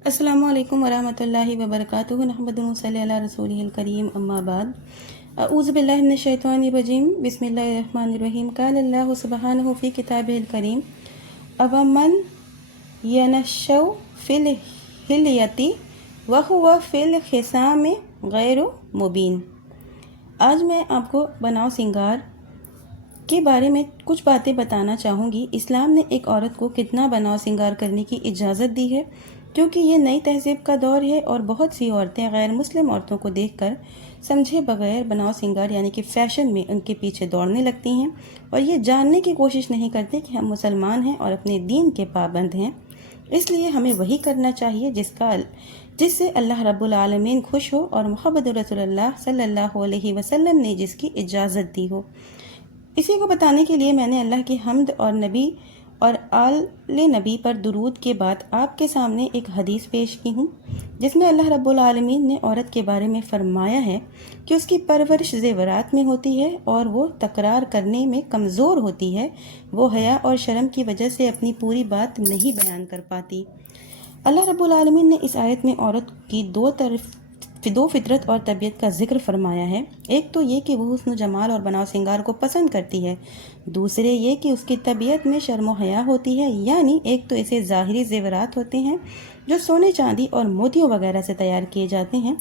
अस्सलामु अलैकुम वरहमतुल्लाहि वबरकातुहु नहमदुहु व नसल्ली अला रसूलिहिल करीम अम्मा बाद अऊज़ु बिल्लाहि मिनश शैतानिर रजीम बिस्मिल्लाहिर रहमानिर रहीम क़ालल्लाहु सुब्हानहु फ़ी किताबिहिल करीम अवमन यनशउ फ़िल हिल्यति व हुवा फ़िल ख़िसामि गैरु मुबीन। आज मैं आपको बनाव सिंगार के बारे में कुछ बातें बताना चाहूँगी। इस्लाम ने एक औरत को कितना बनाव सिंगार करने की इजाज़त दी है, क्योंकि ये नई तहज़ीब का दौर है और बहुत सी औरतें गैर मुस्लिम औरतों को देखकर समझे बगैर बनाव सिंगार यानी कि फ़ैशन में उनके पीछे दौड़ने लगती हैं और ये जानने की कोशिश नहीं करते कि हम मुसलमान हैं और अपने दीन के पाबंद हैं। इसलिए हमें वही करना चाहिए जिससे अल्लाह रब्बुल आलमीन खुश हो और मुहम्मद रसूलुल्लाह सल्लल्लाहु अलैहि वसल्लम ने जिसकी इजाज़त दी हो। इसी को बताने के लिए मैंने अल्लाह की हम्द और नबी और आले नबी पर दुरूद के बाद आपके सामने एक हदीस पेश की हूँ, जिसमें अल्लाह रब्बुल आलमीन ने औरत के बारे में फरमाया है कि उसकी परवरिश ज़ेवरात में होती है और वो तकरार करने में कमज़ोर होती है। वो हया और शर्म की वजह से अपनी पूरी बात नहीं बयान कर पाती। अल्लाह रब्बुल आलमीन ने इस आयत में औरत की दो फितरत और तबीयत का जिक्र फरमाया है। एक तो ये कि वो हुस्न जमाल और बनाव सिंगार को पसंद करती है, दूसरे ये कि उसकी तबीयत में शर्म व हया होती है। यानी एक तो इसे ज़ाहिरी ज़ेवरात होते हैं जो सोने चांदी और मोतियों वगैरह से तैयार किए जाते हैं,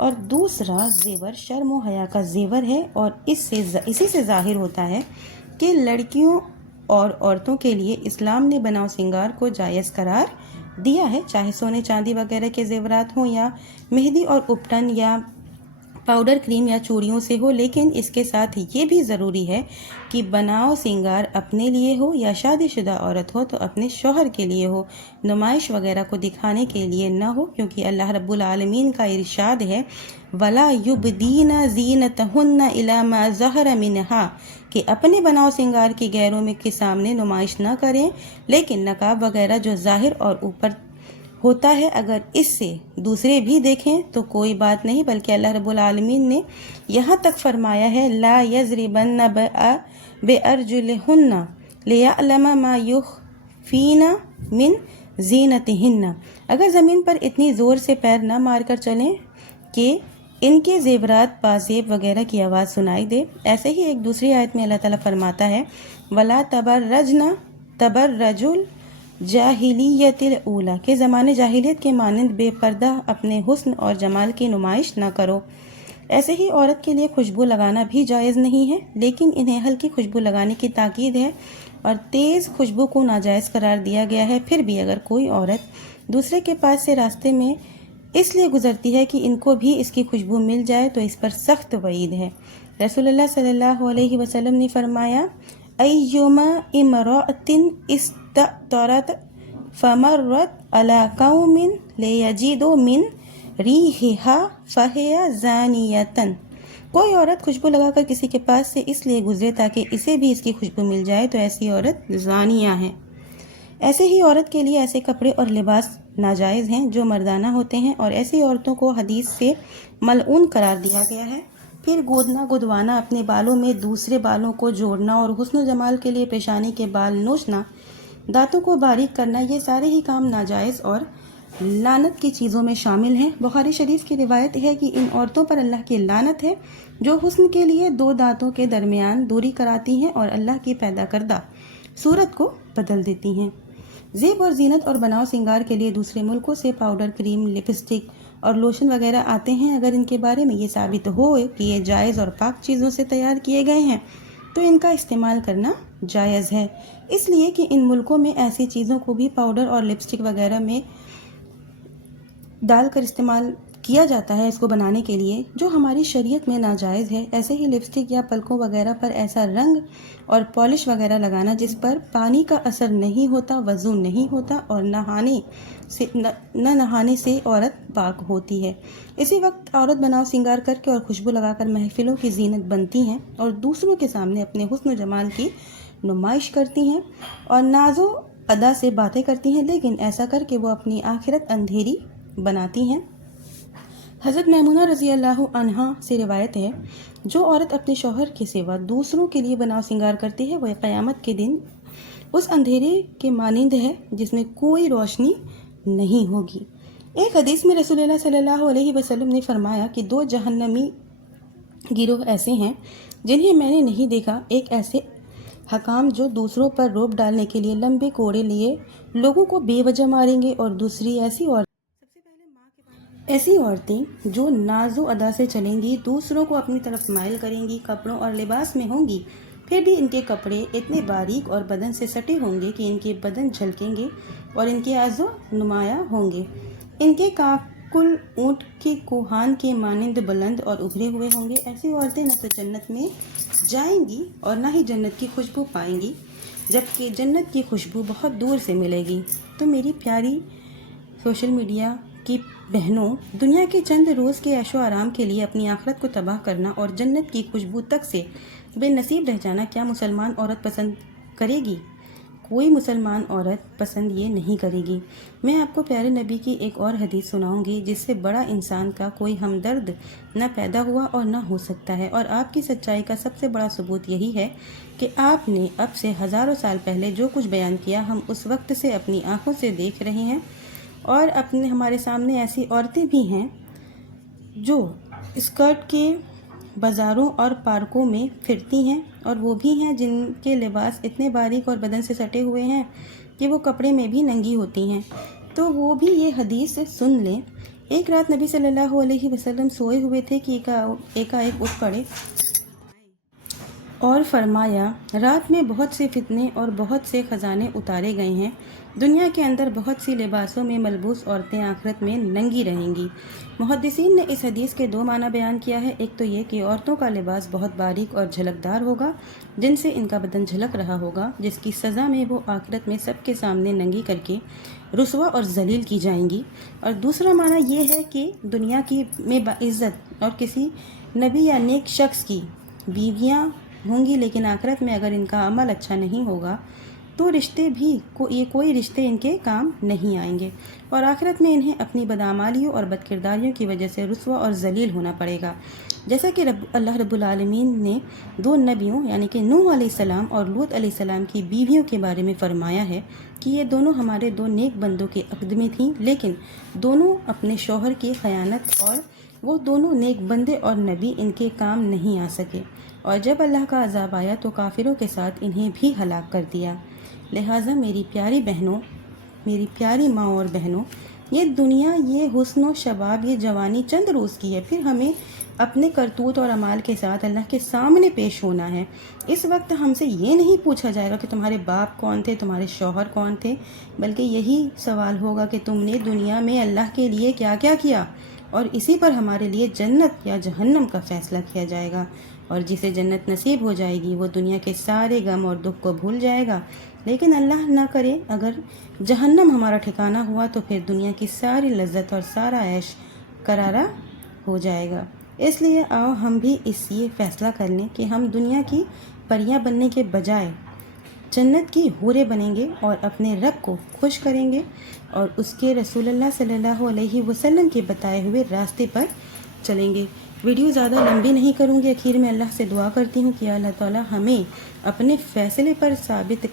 और दूसरा ज़ेवर शर्म व हया का ज़ेवर है और इसी से ज़ाहिर होता है कि लड़कियों और औरतों के लिए इस्लाम ने बनाव सिंगार को जायज़ करार दिया है, चाहे सोने चांदी वगैरह के ज़ेवरात हों या मेहंदी और उपटन या पाउडर क्रीम या चूड़ियों से हो। लेकिन इसके साथ ये भी ज़रूरी है कि बनाव सिंगार अपने लिए हो या शादीशुदा औरत हो तो अपने शौहर के लिए हो, नुमाइश वगैरह को दिखाने के लिए न हो, क्योंकि अल्लाह रब्बुल आलमीन का इरशाद है वला युबदीना ज़ीनतहुन्ना इला मा ज़हरा मिनहा, कि अपने बनाव सिंगार की गैरों में के सामने नुमाइश न करें, लेकिन नकाब वगैरह जो ज़ाहिर और ऊपर होता है अगर इससे दूसरे भी देखें तो कोई बात नहीं, बल्कि अल्लाह रब्बुल आलमीन ने यहाँ तक फरमाया है ला यज़रिबन्ना बिअरजुलिहुन्ना लियअलम मा युख़फीना मिन ज़ीनतिहिन्ना। अगर ज़मीन पर इतनी ज़ोर से पैर न मारकर चलें कि इनके ज़ेवरात पाजेब वगैरह की आवाज़ सुनाई दे। ऐसे ही एक दूसरी आयत में अल्लाह ताला फरमाता है वला तबर्रजना तबर्रजुल जाहिलियतिल ऊला, के ज़माने जाहिलियत के मानंद बेपर्दा अपने हुस्न और जमाल की नुमाइश न करो। ऐसे ही औरत के लिए खुशबू लगाना भी जायज़ नहीं है, लेकिन इन्हें हल्की खुशबू लगाने की ताकीद है और तेज़ खुशबू को नाजायज़ करार दिया गया है। फिर भी अगर कोई औरत दूसरे के पास से रास्ते में इसलिए गुजरती है कि इनको भी इसकी खुशबू मिल जाए तो इस पर सख्त वईद है। रसूलुल्लाह सल्लल्लाहु अलैहि वसल्लम ने फरमाया अय्युमा इमरातिन इस्ततरत फमरत अला कौमिन लियजिदु मिन रीहिहा फहिया ज़ानियतन, कोई औरत खुशबू लगाकर किसी के पास से इसलिए गुजरे ताकि इसे भी इसकी खुशबू मिल जाए तो ऐसी औरत ज़ानिया है। ऐसे ही औरत के लिए ऐसे कपड़े और लिबास नाजायज़ हैं जो मर्दाना होते हैं और ऐसी औरतों को हदीस से मलऊन करार दिया गया है। फिर गोदना गुदवाना, अपने बालों में दूसरे बालों को जोड़ना और हुस्न जमाल के लिए पेशानी के बाल नोचना, दांतों को बारीक करना, ये सारे ही काम नाजायज़ और लानत की चीज़ों में शामिल हैं। बुखारी शरीफ की रिवायत है कि इन औरतों पर अल्लाह की लानत है जो हुस्न के लिए दो दांतों के दरमियान दूरी कराती हैं और अल्लाह की पैदा करदा सूरत को बदल देती हैं। ज़ेब और ज़ीनत और बनाव सिंगार के लिए दूसरे मुल्कों से पाउडर, क्रीम, लिपस्टिक और लोशन वगैरह आते हैं। अगर इनके बारे में ये साबित हो कि ये जायज़ और पाक चीज़ों से तैयार किए गए हैं तो इनका इस्तेमाल करना जायज़ है, इसलिए कि इन मुल्कों में ऐसी चीज़ों को भी पाउडर और लिपस्टिक वगैरह में डालकर इस्तेमाल किया जाता है इसको बनाने के लिए, जो हमारी शरीयत में नाजायज़ है। ऐसे ही लिपस्टिक या पलकों वगैरह पर ऐसा रंग और पॉलिश वगैरह लगाना जिस पर पानी का असर नहीं होता, वज़ू नहीं होता और नहाने से औरत पाक होती है। इसी वक्त औरत बनाव सिंगार करके और खुशबू लगाकर महफिलों की जीनत बनती हैं और दूसरों के सामने अपने हुस्न जमाल की नुमाइश करती हैं और नाजो अदा से बातें करती हैं, लेकिन ऐसा करके वो अपनी आखिरत अंधेरी बनाती हैं। हज़रत मैमूना रज़ी अल्लाह अन्हा से रिवायत है जो औरत अपने शौहर के सिवा दूसरों के लिए बनाव सिंगार करती है वह क़यामत के दिन उस अंधेरे के मानिंद है जिसमें कोई रोशनी नहीं होगी। ایک حدیث میں رسول اللہ صلی اللہ علیہ وسلم نے فرمایا کہ 2 جہنمی گروہ ایسے ہیں جنہیں میں نے نہیں دیکھا، ایک ایسے حکام جو دوسروں پر روب ڈالنے کے لیے لمبے کوڑے لیے لوگوں کو بے وجہ ماریں گے، اور دوسری ایسی عورتیں جو ناز و ادا سے چلیں گی، دوسروں کو اپنی طرف مائل کریں گی، کپڑوں اور لباس میں ہوں گی، پھر بھی ان کے کپڑے اتنے باریک اور بدن سے سٹے ہوں گے کہ ان کے بدن جھلکیں گے اور ان کے اعضاء نمایاں ہوں گے، ان کے کاکل اونٹ کے کوہان کے مانند بلند اور ابھرے ہوئے ہوں گے۔ ایسی عورتیں نہ تو جنت میں جائیں گی اور نہ ہی جنت کی خوشبو پائیں گی، جبکہ جنت کی خوشبو بہت دور سے ملے گی۔ تو میری پیاری سوشل میڈیا کی بہنوں، دنیا کے چند روز کے عیش و آرام کے لیے اپنی آخرت کو تباہ کرنا اور جنت کی خوشبو تک سے بے نصیب رہ جانا کیا مسلمان عورت پسند کرے گی؟ کوئی مسلمان عورت پسند یہ نہیں کرے گی۔ میں آپ کو پیارے نبی کی ایک اور حدیث سناؤں گی جس سے بڑا انسان کا کوئی ہمدرد نہ پیدا ہوا اور نہ ہو سکتا ہے، اور آپ کی سچائی کا سب سے بڑا ثبوت یہی ہے کہ آپ نے اب سے ہزاروں سال پہلے جو کچھ بیان کیا ہم اس وقت سے اپنی آنکھوں سے دیکھ رہے ہیں، اور ہمارے سامنے ایسی عورتیں بھی ہیں جو اسکرٹ کے بازاروں اور پارکوں میں پھرتی ہیں، اور وہ بھی ہیں جن کے لباس اتنے باریک اور بدن سے سٹے ہوئے ہیں کہ وہ کپڑے میں بھی ننگی ہوتی ہیں، تو وہ بھی یہ حدیث سن لیں۔ ایک رات نبی صلی اللہ علیہ وسلم سوئے ہوئے تھے کہ ایک اٹھ پڑے اور فرمایا، رات میں بہت سے فتنے اور بہت سے خزانے اتارے گئے ہیں، دنیا کے اندر بہت سی لباسوں میں ملبوس عورتیں آخرت میں ننگی رہیں گی۔ محدثین نے اس حدیث کے 2 معنی بیان کیا ہے، ایک تو یہ کہ عورتوں کا لباس بہت باریک اور جھلکدار ہوگا جن سے ان کا بدن جھلک رہا ہوگا، جس کی سزا میں وہ آخرت میں سب کے سامنے ننگی کر کے رسوا اور ذلیل کی جائیں گی، اور دوسرا معنی یہ ہے کہ دنیا میں باعزت اور کسی نبی یا نیک شخص کی بیویاں ہوں گی، لیکن آخرت میں اگر ان کا عمل اچھا نہیں ہوگا تو کوئی رشتے ان کے کام نہیں آئیں گے، اور آخرت میں انہیں اپنی بدعمالیوں اور بدکرداریوں کی وجہ سے رسوا اور ذلیل ہونا پڑے گا۔ جیسا کہ اللہ رب العالمین نے 2 نبیوں یعنی کہ نوح علیہ السلام اور لوط علیہ السلام کی بیویوں کے بارے میں فرمایا ہے کہ یہ دونوں ہمارے 2 نیک بندوں کے عقد میں تھیں، لیکن دونوں اپنے شوہر کی خیانت، اور وہ دونوں نیک بندے اور نبی ان کے کام نہیں آ سکے، اور جب اللہ کا عذاب آیا تو کافروں کے ساتھ انہیں بھی ہلاک کر دیا۔ لہٰذا میری پیاری بہنوں، میری پیاری ماں اور بہنوں، یہ دنیا، یہ حسن و شباب، یہ جوانی چند روز کی ہے، پھر ہمیں اپنے کرتوت اور اعمال کے ساتھ اللہ کے سامنے پیش ہونا ہے۔ اس وقت ہم سے یہ نہیں پوچھا جائے گا کہ تمہارے باپ کون تھے، تمہارے شوہر کون تھے، بلکہ یہی سوال ہوگا کہ تم نے دنیا میں اللہ کے لیے کیا کیا کیا، اور اسی پر ہمارے لیے جنت یا جہنم کا فیصلہ کیا جائے گا، اور جسے جنت نصیب ہو جائے گی وہ دنیا کے سارے غم اور دکھ کو بھول جائے گا، لیکن اللہ نہ کرے اگر جہنم ہمارا ٹھکانہ ہوا تو پھر دنیا کی ساری لذت اور سارا عیش کرارا ہو جائے گا۔ اس لیے آؤ ہم بھی یہ فیصلہ کر لیں کہ ہم دنیا کی پریاں بننے کے بجائے جنت کی حوریں بنیں گے، اور اپنے رب کو خوش کریں گے، اور اس کے رسول اللہ صلی اللہ علیہ وسلم کے بتائے ہوئے راستے پر چلیں گے۔ ویڈیو زیادہ لمبی نہیں کروں گی، آخر میں اللہ سے دعا کرتی ہوں کہ اللہ تعالی ہمیں اپنے فیصلے پر ثابت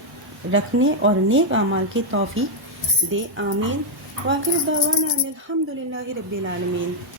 رکھنے اور نیک اعمال کی توفیق دے، آمین۔ وآخر دعوانا الحمدللہ رب العالمین۔